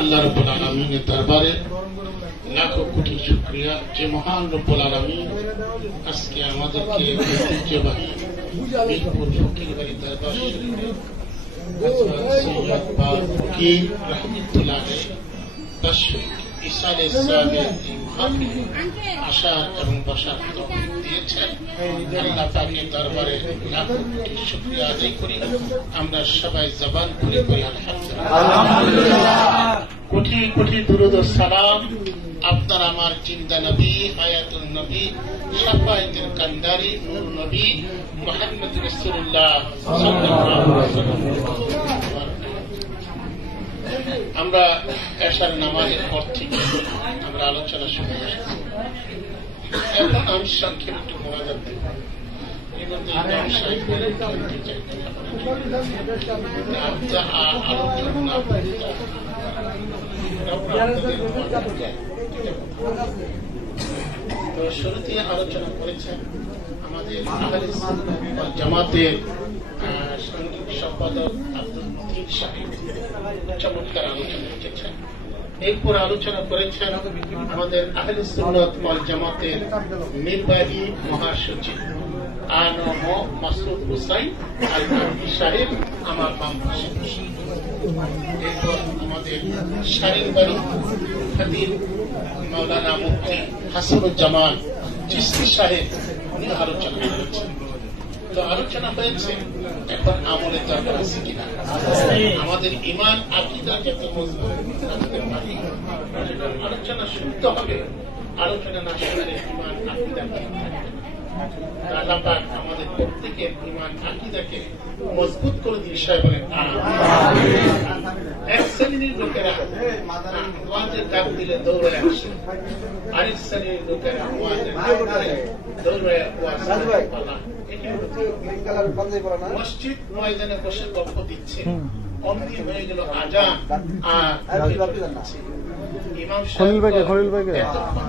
আল্লাহ রাব্বুল আলামিনের দরবারে লাখো কোটি শুকরিয়া যে মহান রব্বুল আলামিন আজকে আমাদেরকে ঐতিহ্যবাহী মিরপুর ফকির বাড়ি দরবার শরীফে সৈয়দ বাউল ফকির রহমতুল্লাহ আলাইহি বার্ষিক ইসালে সাহেবের মাহফিলে আসার এবং বসার তৌফিক দিয়েছেন। আল্লাহ পাকের দরবারে লাখো কোটি শুকরিয়া আদায় করি। আমরা সবাই জবান খুলে করি আলহামদুলিল্লাহ। কোটি কোটি দুরূদ ও সালাম আপনার আমার জিন্দা নবী, হায়াতুল নবী, শাফায়াতুল কান্দারি, নূর নবী মুহাম্মদ রাসূলুল্লাহ সাল্লাল্লাহু আলাইহি ওয়াসাল্লাম। আমরা এশার নামাজের পর থেকে আমরা আলোচনা শুরু করেছি। এখন আমি সংক্ষেপে একটু মোনাজাত দেব। শুরুতে আলোচনা করেছেন আমাদের জামাতের সাংগঠনিক সম্পাদক আব্দুল মতিন সাহেব, চমৎকার আলোচনা রেখেছেন। এরপর আলোচনা করেছেন আমাদের আহলে সুন্নাত ওয়াল জামাতের নির্বাহী মহাসচিব আনম মাসুদ হুসাইন আল-কাদরি সাহেব আমার বাম পাশে। এরপর আমাদের শারীর বাড়ি খাদির মাওলানা মুফতি হাসানুজ্জামান চিশতি সাহেব উনি আলোচনা করেছেন। তো আলোচনা হয়েছে এখন আমলের দরকার আছে কিনা, আমাদের ঈমান আকীদা যাতে মজবুত রাখতে পারি। আলোচনা শুনতে হবে, আলোচনা না শুনলে ঈমান আকীদা ঠিক থাকে। আল্লাহ পাক আমাদের প্রত্যেকের ঈমান আকীদাকে মজবুত করে দিয়ে বিষয় বলেন আমিন। এক শ্রেণীর লোকেরা ওয়াজের ডাক দিলে দৌড়ে আসে, আরেক শ্রেণীর লোকেরা ওয়াজের ডাক দিলে দৌড়ে ওয়াজ বলা। মসজিদ ময়দানে বসে গল্প দিচ্ছে, অমনি হয়ে গেল আজান আর ইমাম সাহেব এতক্ষণ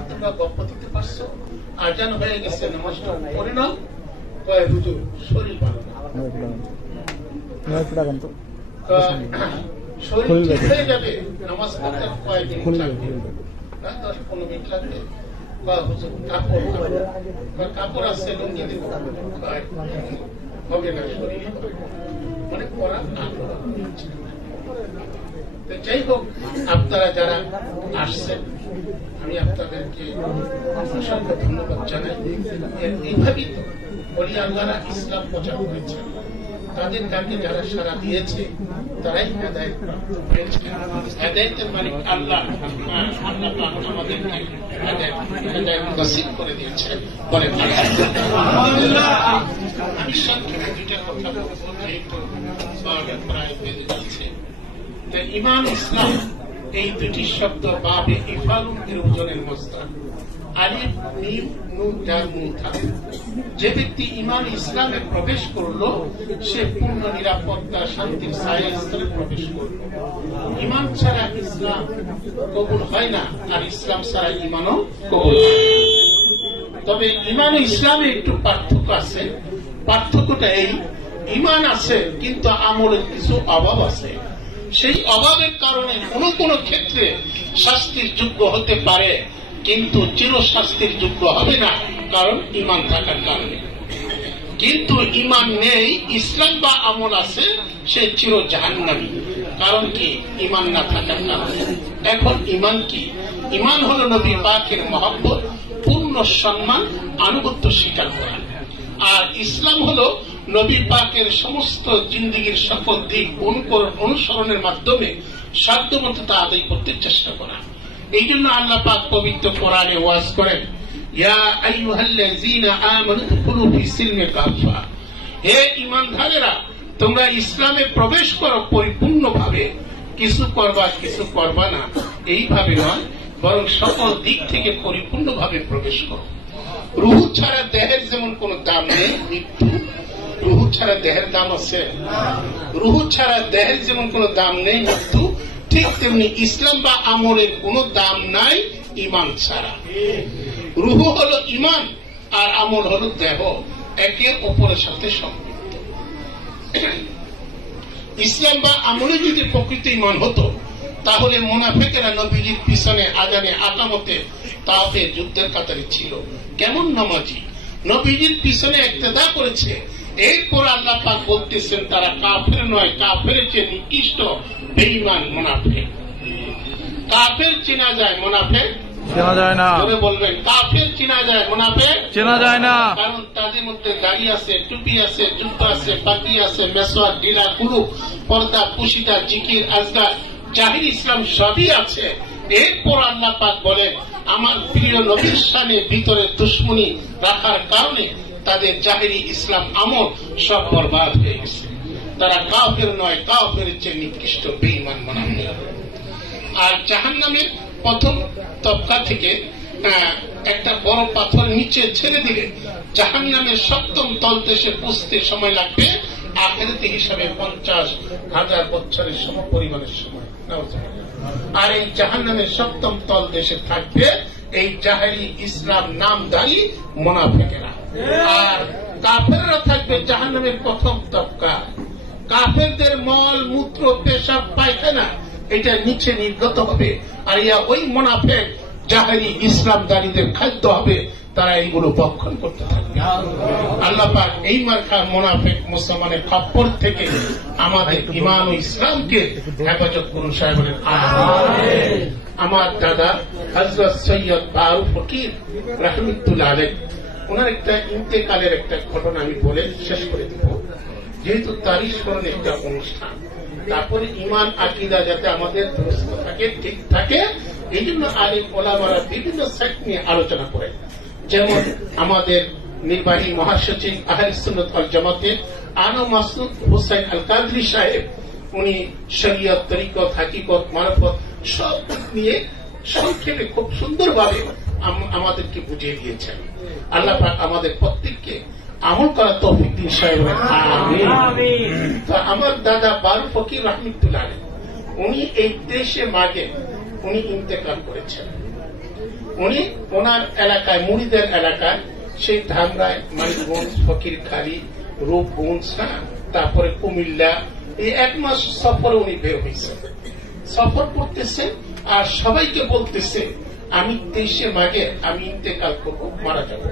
তোমরা গল্প দিতে পারছো, আজান হয়ে গেছে, নামাজটা পড়ে নাও। কয় হুজুর শরীর ভালো না, শরীর ঠিক হয়ে যাবে, নামাজ পড়তে কয়েকদিন লাগবে, 10-15 মিনিট লাগবে। বা হুজুর কাপড় কাপড় আছে লুঙ্গি দেব, হবে না, শরীর মানে পড়া আগ্রহ। যাই হোক, আপনারা যারা আসছেন আমি আপনাদেরকে অসংখ্য ধন্যবাদ জানাই। এইভাবেই বলি আল্লাহরা ইসলাম প্রচার করেছেন, তাদের ডাকে যারা সাড়া দিয়েছে তারাই হেদায়েত পেয়েছে। হেদায়েতের মালিক আল্লাহ, আল্লাহ পাক আমাদেরকে হেদায়েত নসিব করে দিয়েছেন। বলেন আলহামদুলিল্লাহ। আমি সংক্ষেপে দুইটা কথা বলবো, যেহেতু প্রায় বেজে যাচ্ছে। ঈমান ইসলাম এই দুটি শব্দ বাবে ইফালুন এর ওজনের মসদার, আলিফ মিম নুন যার মূল থাকে। যে ব্যক্তি ঈমান ইসলামে প্রবেশ করলো সে পূর্ণ নিরাপত্তা শান্তির ছায়াস্থলে প্রবেশ করলো। ঈমান ছাড়া ইসলাম কবুল হয় না, আর ইসলাম ছাড়া ঈমানও কবুল হয় না। তবে ঈমান ও ইসলামে একটু পার্থক্য আছে। পার্থক্যটা এই, ঈমান আছে কিন্তু আমলের কিছু অভাব আছে। সেই অভাবের কারণে কোনো কোনো ক্ষেত্রে শাস্তির যোগ্য হতে পারে, কিন্তু চির শাস্তির যোগ্য হবে না, কারণ ঈমান থাকার কারণে। কিন্তু ঈমান নেই, ইসলাম বা আমল আছে, সে চির জাহান্নামী। কারণ কি? ঈমান না থাকার কারণে। এখন ঈমান কি? ঈমান হল নবী পাকের মহব্বত, পূর্ণ সম্মান, আনুগত্য স্বীকার করা। আর ইসলাম হল নবী পাকের সমস্ত জিন্দেগীর সকল দিক অনুসরণের মাধ্যমে সাধ্যমতো তা আদায় করতে চেষ্টা করা। এই জন্য আল্লাহ পাক পবিত্র কোরআনে ওয়াজ করেন, ইয়া আইয়ুহাল্লাযীনা আমানু দুখুলু ফিস-সিলমি কাফা। হে ঈমানদারেরা, তোমরা ইসলামে প্রবেশ করো পরিপূর্ণভাবে। কিছু করবা কিছু করবা না এইভাবে নয়, বরং সকল দিক থেকে পরিপূর্ণভাবে প্রবেশ করো। রূহ ছাড়া দেহের যেমন কোনো দাম নেই, মৃত্যু রূহ ছাড়া দেহের দাম আছে। রূহ ছাড়া দেহের যেমন কোনো দাম নেই, মৃত্যু, ঠিক তেমনি ইসলাম বা আমলের কোনো দাম নাই ঈমান ছাড়া। রূহ হলো ঈমান আর আমল হলো দেহ, একে অপরের সাথে সম্পৃক্ত। ইসলাম বা আমলে যদি প্রকৃত ঈমান হতো তাহলে মুনাফিকেরা নবীজির পিছনে আজানে আকামতে তাওফে যুদ্ধের কাতারে ছিল। কেমন নামাজি, নবীজির পিছনে ইক্তেদা করেছে। এরপর আল্লাহ পাক বলতেছেন তারা কাফের নয়, কাফের চেয়ে নিকৃষ্ট বেঈমান মুনাফিক। কাফের চেনা যায়, মুনাফিক চেনা যায় না। বলবেন কাফের চেনা যায়, মুনাফিক চেনা যায় না। কারণ তাদের মধ্যে দাড়ি আছে, টুপি আছে, জুব্বা আছে, পাগড়ি আছে, মেসওয়াক, ডিলা, কুলু, পর্দা, পুশিদা, জিকির, আজগার, জাহির ইসলাম সবই আছে। এরপর আল্লাহ পাক বলেন আমার প্রিয় নবীর শানে ভিতরে দুশমনী রাখার কারণে তাদের জাহিরি ইসলাম আমল সব বরবাদ হয়ে গেছে। তারা কাফের নয়, কাফের চেয়ে নিকৃষ্ট বেঈমান মুনাফিক। আর জাহান্নামের প্রথম তবকা থেকে একটা বড় পাথর নিচে ছেড়ে দিলে জাহান্নামের সপ্তম তলদেশে পৌঁছতে সময় লাগবে আখিরাতে হিসাবে 50,000 বছরের সমপরিমাণের সময়। আর এই জাহান্নামের সপ্তম তলদেশে থাকবে এই জাহেরি ইসলাম নামধারী মুনাফিকেরা। আর কাফেররা থাকবে জাহান্নামের প্রথম তবকা। কাফেরদের মল মূত্র পেশাব পায়খানা এটা নিচে নির্গত হবে, আর ইয়া ওই মুনাফিক জাহেরি ইসলামদারীদের খাদ্য হবে, তারা এইগুলো ভক্ষণ করতে থাকবে। আল্লাহ পাক এই মার্কা মুনাফিক মুসলমানের খপ্পর থেকে আমাদের ঈমান ও ইসলামকে হেফাজত করুন। সাহেব বলেন আমিন। আমার দাদা হযরত সৈয়দ বারুক ফকির রাহমাতুল্লাহ আলাইহি ওনার একটা ইন্তেকালের একটা ঘটনা আমি বলে শেষ করে দিব, যেহেতু তারই স্মরণে একটা অনুষ্ঠান। তারপরে ঈমান আকীদা যাতে আমাদের দুরুস্ত থাকে, ঠিক থাকে, এই জন্য আলিম ওলামারা বিভিন্ন সাইট নিয়ে আলোচনা করেন। যেমন আমাদের নির্বাহী মহাসচিব আহলে সুন্নাত ওয়াল জামাতের আনা মাসুদ হোসেন আল কাদরি সাহেব, উনি শরীয়ত, তরিকত, হাকিকত, মারফত সব নিয়ে সংক্ষেপে খুব সুন্দরভাবে আমাদেরকে বুঝিয়ে দিয়েছেন। আল্লাহ পাক আমাদের প্রত্যেককে আমল করার তৌফিক দিন। সাহেব আমিন। তো আমার দাদা বারুক ফকির রাহমাতুল্লাহ আলাইহি উনি এই 23 মাঘে উনি ইন্তেকাল করেছেন। উনি ওনার এলাকায়, মুরিদের এলাকায়, সেই ধামরায়, মানিকগঞ্জ, ফকিরখালী, রূপগঞ্জ, তারপরে কুমিল্লা, এই 1 মাস সফরে উনি বের হয়েছেন। সফর করতেছেন আর সবাইকে বলতেছে আমি 23 মাঘে আমি ইন্তেকাল করবো, মারা যাবো,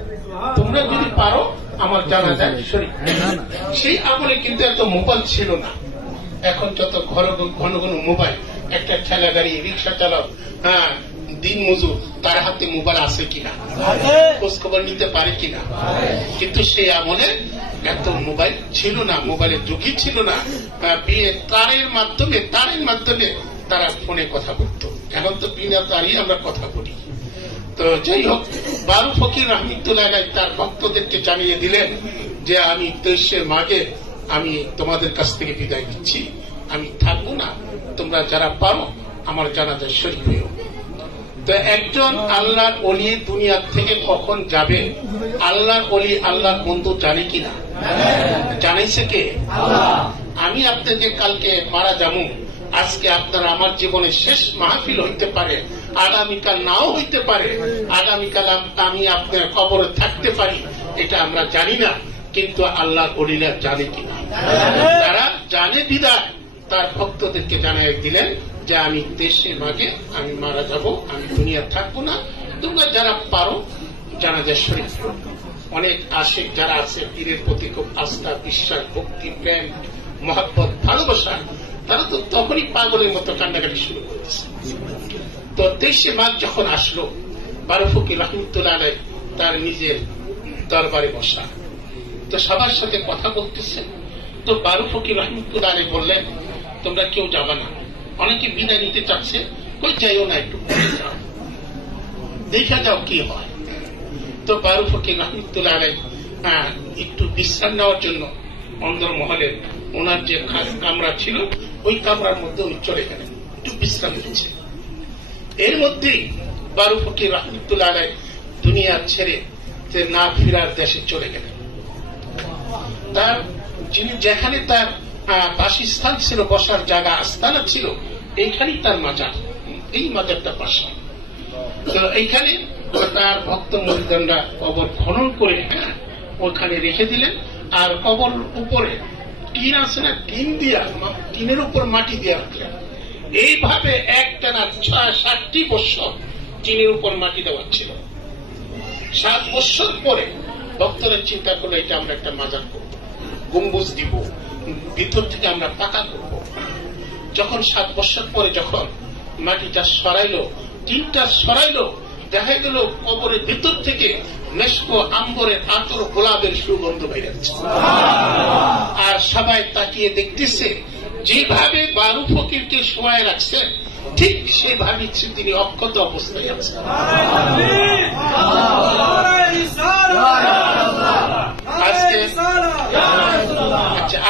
তোমরা যদি পারো আমার জানাজায় শরীক। সেই আমলে কিন্তু এত মোবাইল ছিল না। এখন যত ঘন ঘন মোবাইল, একটা ঠেলা গাড়ি, রিক্সা চালক, দিন মজুর, তার হাতে মোবাইল আছে কিনা, খোঁজ খবর নিতে পারে কিনা। কিন্তু সেই আমলে এত মোবাইল ছিল না, মোবাইলের যুগই ছিল না। বিয়ে তারের মাধ্যমে তারা ফোনে কথা বলতো। এখন তো বিনা তারই আমরা কথা বলি। তো যাই হোক, বারুক ফকির রাহমাতুল্লাহ আলাইহি তার ভক্তদেরকে জানিয়ে দিলেন যে আমি 23 মাঘে আমি তোমাদের কাছ থেকে বিদায় দিচ্ছি, আমি থাকবো না, তোমরা যারা পারো আমার জানাজায় শরীক হইও। তো একজন আল্লাহর ওলি দুনিয়া থেকে কখন যাবে, আল্লাহর ওলি আল্লাহর বন্ধু জানে কিনা? জানাইছে কে? আমি আপনাদের কালকে মারা যাবো, আজকে আপনার আমার জীবনে শেষ মাহফিল হইতে পারে, আগামীকাল নাও হইতে পারে, আগামীকাল আমি আপনার কবরে থাকতে পারি, এটা আমরা জানি না। কিন্তু আল্লাহর ওলিরা জানে কিনা? তারা জানে বিদায় তার ভক্তদেরকে জানাই দিলেন যে আমি 23 মাঘে আমি মারা যাব, আমি দুনিয়া থাকবো না, তোমরা যারা পারো জানাজা শরীক। অনেক আশিক যারা আছে, পীরের প্রতি খুব আস্থা, বিশ্বাস, ভক্তি, প্রেম, মহব্বত, ভালোবাসা, তারা তো তখনই পাগলের মতো কান্নাকাটি শুরু করেছে। তো 23 মাঘ যখন আসলো, বারুক ফকির রাহমাতুল্লাহ আলাইহি তার নিজের দরবারে বসা, তো সবার সাথে কথা বলতেছে। তো বারুক ফকির রাহমাতুল্লাহ আলাইহি বললেন তোমরা কেউ যাবা না, অনেকে বিদায় নিতে চাচ্ছে, কই যাইও না, একটু দেখা যাও কি হয়। তো বারুক ফকির রাহমাতুল্লাহ আলাইহি একটু বিশ্রাম নেওয়ার জন্য অন্দর মহলে ওনার যে কামরা ছিল ওই কামরার মধ্যে উনি চলে গেলেন, একটু বিশ্রাম নিচ্ছে। এর মধ্যেই বারুক ফকির রাহমাতুল্লাহ আলাইহি দুনিয়া ছেড়ে না ফিরার দেশে চলে গেলেন। তার যেখানে তার বাসস্থান ছিল, বসার জায়গা, আস্তানা ছিল, এইখানেই তার মাজার, এই মাজারটা পাশে। তো এইখানে তার ভক্ত মুরিদরা কবর খনন করে ওখানে রেখে দিলেন। আর কবর উপরে টিন আছে না, টিনের উপর মাটি দিয়ে রাখলেন। এইভাবে একটানা ৬-৭টি বছর টিনের উপর মাটি দেওয়া ছিল। ৭ বছর পরে ভক্তরা চিন্তা করলো এটা আমরা একটা মাজার করব, গম্বুজ দিব, ভিতর থেকে আমরা পাকা করব। যখন ৭ বছর পরে যখন মাটিটা সরাইলো, টিনটা সরাইলো, দেখা গেল কবরের ভিতর থেকে মেশকো, আম্বরের, আতর, গোলাপের সুগন্ধ বের হচ্ছে। আর সবাই তাকিয়ে দেখতেছে যেভাবে বারু ফকিরকে শোয়ায় রাখছেন ঠিক সেভাবে তিনি অক্ষত অবস্থায় আছেন।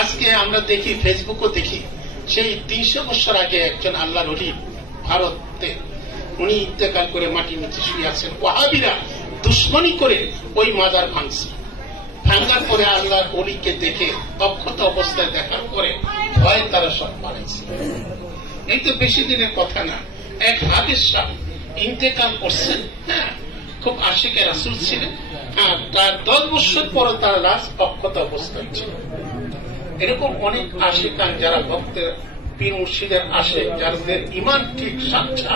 আজকে আমরা দেখি, ফেসবুকও দেখি, সেই ৩০০ বছর আগে একজন আল্লাহর ওলি ভারতে উনি ইন্তেকাল করে মাটির নিচে শুয়ে আছেন। ওয়াহাবিরা দুশ্মনী করে ওই মাজার ভাঙছে। ভাঙার পরে আল্লাহর ওলিকে দেখে অক্ষত অবস্থায় দেখার পরে ভয়ে তারা সব মারেছে। এই তো বেশি দিনের কথা না, এক হাদিস সাহেব ইন্তেকাল করছেন। হ্যাঁ, খুব আশিকে রাসূল ছিলেন। তার ১০ বছর পরে তার লাশ অক্ষত অবস্থায় ছিল। এরকম অনেক আশিকান যারা ভক্তের পীর মুর্শিদের আসে, যাদের ইমান ঠিক সাচ্চা,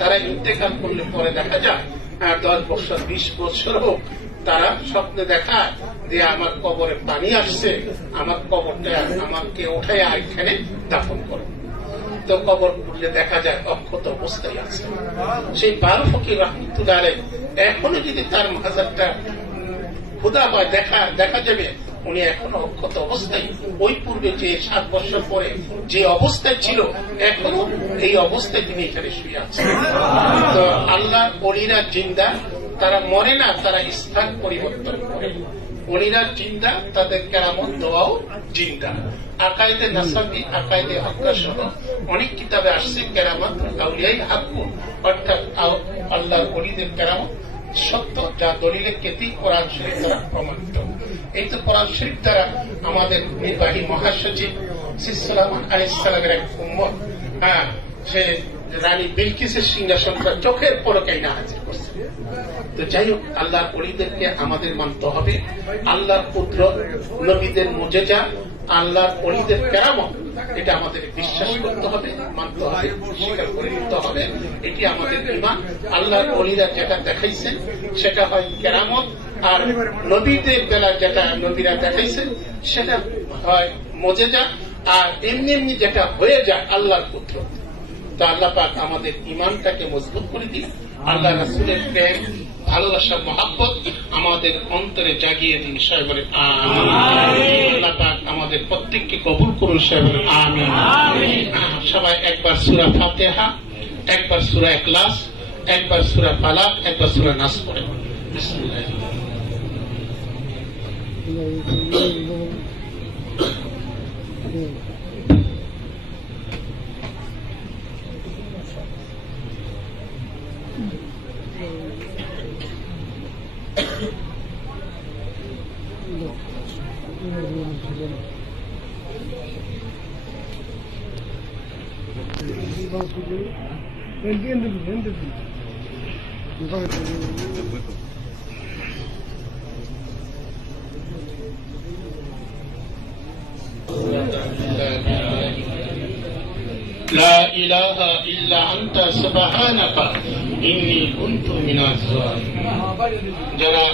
তারা ইন্তেকাল করলে পরে দেখা যায় 10 বছর 20 বছর হোক, তারা স্বপ্নে দেখায় যে আমার কবরে পানি আসছে, আমার কবরটা আমাকে উঠায় এখানে দাফন করো। তো কবর খুললে দেখা যায় অক্ষত অবস্থায় আছে। সেই বারু ফকির রহমতুল্লাহ আলাইহ এখনো যদি তার মাজারটা খোদা হয়, দেখা যাবে উনি এখনো অক্ষত অবস্থায়, ওই পূর্বে যে 7 বছর পরে যে অবস্থায় ছিল এখনো এই অবস্থায় তিনি এখানে শুয়ে আছেন। তো আল্লাহ ওলিরা জিন্দা, তারা মরে না, তারা স্থান পরিবর্তন করে। ওলিরা জিন্দা, তাদের কেরামত দোয়াও জিন্দা। আকাইদে নাসাবি, আকাইদে হক্কা সহ অনেক কিতাবে আসছে কেরামত আউলিয়াই হাক্কু, অর্থাৎ আল্লাহর ওলিদের কেরামত সত্য, যা দলিলের কেতি কোরআন শরীফ দ্বারা প্রমাণিত। এই তো কোরআন শরীফ দ্বারা আমাদের নির্বাহী মহাসচিব সুলাইমান আলাইহিস সালামের এক উম্মত, সে রানী বিলকিসের সিংহাসনটা চোখের পলকেই না হাজির করছে। তো যাই হোক, আল্লাহর ওলিদেরকে আমাদের মানতে হবে। আল্লাহর কুদরত, নবীদের মুজিজা, আল্লাহর ওলিদের কেরামত, এটা আমাদের বিশ্বাস করতে হবে, মানতে হবে, স্বীকার করে নিতে হবে। এটি আমাদের ঈমান। আল্লাহর ওলিরা যেটা দেখাইছেন সেটা হয় কেরামত, আর নবীদের বেলা যেটা নবীরা দেখাইছেন সেটা হয় মুজিজা, আর এমনি এমনি যেটা হয়ে যায় আল্লাহর কুদরত। তো আল্লাহ পাক আমাদের ঈমানটাকে মজবুত করে দিন। আল্লাহ রাসূলের প্রেম, ভালোবাসা, মহাব্বত আমাদের অন্তরে জাগিয়ে দিন। সবাই বলে আমিন। আল্লাহ পাক আমাদের প্রত্যেককে কবুল করুন। সবাই বলে আমিন। সবাই একবার সূরা ফাতিহা, একবার সূরা ইখলাস, একবার সূরা ফালাক, একবার সূরা নাস পড়েন। বিসমিল্লাহ। লা ইলাহা ইল্লা আনতা সুবহানাকা ইন্নী কুনতু মিনাজ জালিমিন। যারা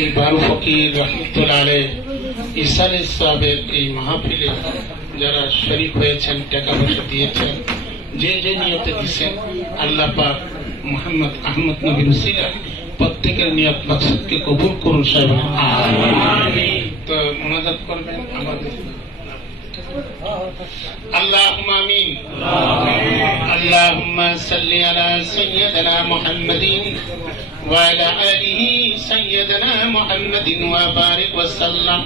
এই বারু ফকির রহমতুল্লাহ আলাইহ ইরশাদে সাহেবের এই মাহফিলে যারা শরীক হয়েছেন, টাকা পয়সা দিয়েছেন, যে যে নিয়তে দিয়েছেন, আল্লাহ পাক মুহাম্মদ আহমদ নবীর উসিলা প্রত্যেকের নিয়ত মাকসাদকে কবুল করুন। সাহেব আমিন। তো মুনাজাত করবেন আমাদের। اللهم آمين. اللهم صل على سيدنا محمد وعلى آله سيدنا محمد وبارك وسلم.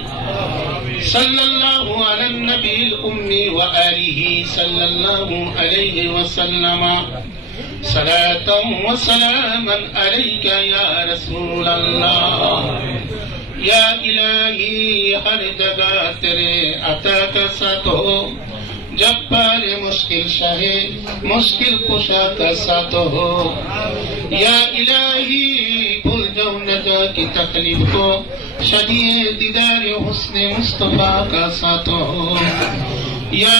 صلى الله على النبي الأمي وآله صلى الله عليه وسلم. صلاة وسلاما عليك يا رسول الله. या इलाही हर जगह तेरे अता का साथ हो, जब पारे मुश्किल शाहे मुश्किल कुशा का साथ हो। या इलाही भूल जाओ न जा की तकलीफ को, शदीद दीदार हुस्न मुस्तफा का साथ हो। या